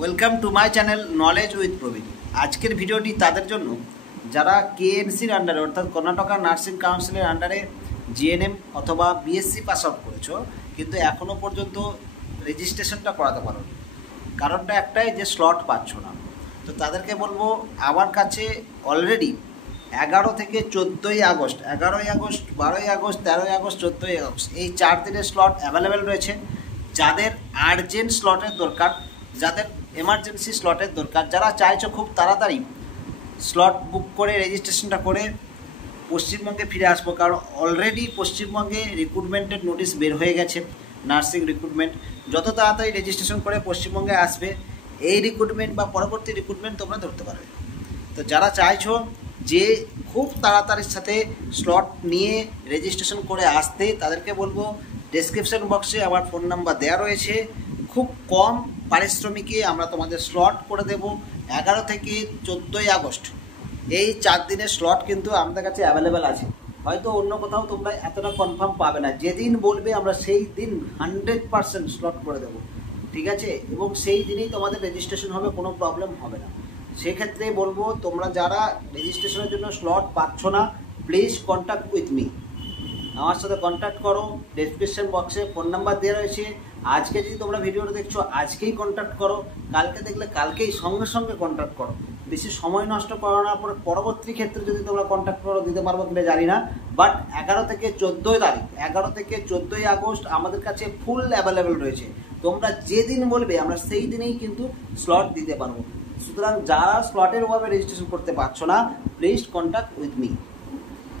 Welcome to my channel knowledge with Prabin. আজকের ভিডিওটি তাদের জন্য যারা কেএনসির আন্ডারে অর্থাৎ কর্ণাটকা নার্সিং কাউন্সিলের আন্ডারে জিএনএম অথবা বিএসসি পাস আউট করেছো কিন্তু এখনও পর্যন্ত রেজিস্ট্রেশনটা করাতে পারো। কারণটা একটাই যে স্লট পাচ্ছ না। তো তাদেরকে বলবো আমার কাছে অলরেডি 11 থেকে 14ই আগস্ট, 11ই আগস্ট, 12ই আগস্ট, 13ই আগস্ট, 14ই আগস্ট এই 4 দিনের স্লট অ্যাভেলেবেল রয়েছে। যাদের আর্জেন্ট স্লটের দরকার, যাদের এমার্জেন্সি স্লটের দরকার, যারা চাইছো খুব তাড়াতাড়ি স্লট বুক করে রেজিস্ট্রেশনটা করে পশ্চিমবঙ্গে ফিরে আসবো, কারণ অলরেডি পশ্চিমবঙ্গে রিক্রুটমেন্টের নোটিশ বের হয়ে গেছে। নার্সিং রিক্রুটমেন্ট যত তাড়াতাড়ি রেজিস্ট্রেশন করে পশ্চিমবঙ্গে আসবে এই রিক্রুটমেন্ট বা পরবর্তী রিক্রুটমেন্ট তোমরা ধরতে পারবে। তো যারা চাইছো যে খুব তাড়াতাড়ির সাথে স্লট নিয়ে রেজিস্ট্রেশন করে আসতে, তাদেরকে বলবো ডেসক্রিপশন বক্সে আমার ফোন নাম্বার দেওয়া রয়েছে। খুব কম পারিশ্রমিকে আমরা তোমাদের স্লট করে দেব। 11 থেকে 14ই আগস্ট এই 4 দিনের স্লট কিন্তু আমাদের কাছে অ্যাভেলেবেল আছে। হয়তো অন্য কোথাও তোমরা এতটা কনফার্ম পাবে না। যেদিন বলবে আমরা সেই দিন 100% স্লট করে দেবো, ঠিক আছে? এবং সেই দিনেই তোমাদের রেজিস্ট্রেশন হবে, কোনো প্রবলেম হবে না। সেক্ষেত্রে বলবো তোমরা যারা রেজিস্ট্রেশনের জন্য স্লট পাচ্ছ না, প্লিজ কন্ট্যাক্ট উইথ মি, আমার সাথে কন্ট্যাক্ট করো। ডেসক্রিপশন বক্সে ফোন নাম্বার দেওয়া রয়েছে। আজকে যদি তোমরা ভিডিওটা দেখছো আজকেই কন্ট্যাক্ট করো, কালকে দেখলে কালকেই সঙ্গে সঙ্গে কন্ট্যাক্ট করো। বেশি সময় নষ্ট করো না। পরবর্তী ক্ষেত্রে যদি তোমরা কন্ট্যাক্ট করো দিতে পারবো কিনা জানি না, বাট 11 থেকে 14 তারিখ, 11 থেকে 14ই আগস্ট আমাদের কাছে ফুল অ্যাভেলেবেল রয়েছে। তোমরা যেদিন বলবে আমরা সেই দিনেই কিন্তু স্লট দিতে পারবো। সুতরাং যারা স্লটের অভাবে রেজিস্ট্রেশন করতে পারছো না, প্লিজ কন্ট্যাক্ট উইথ মি।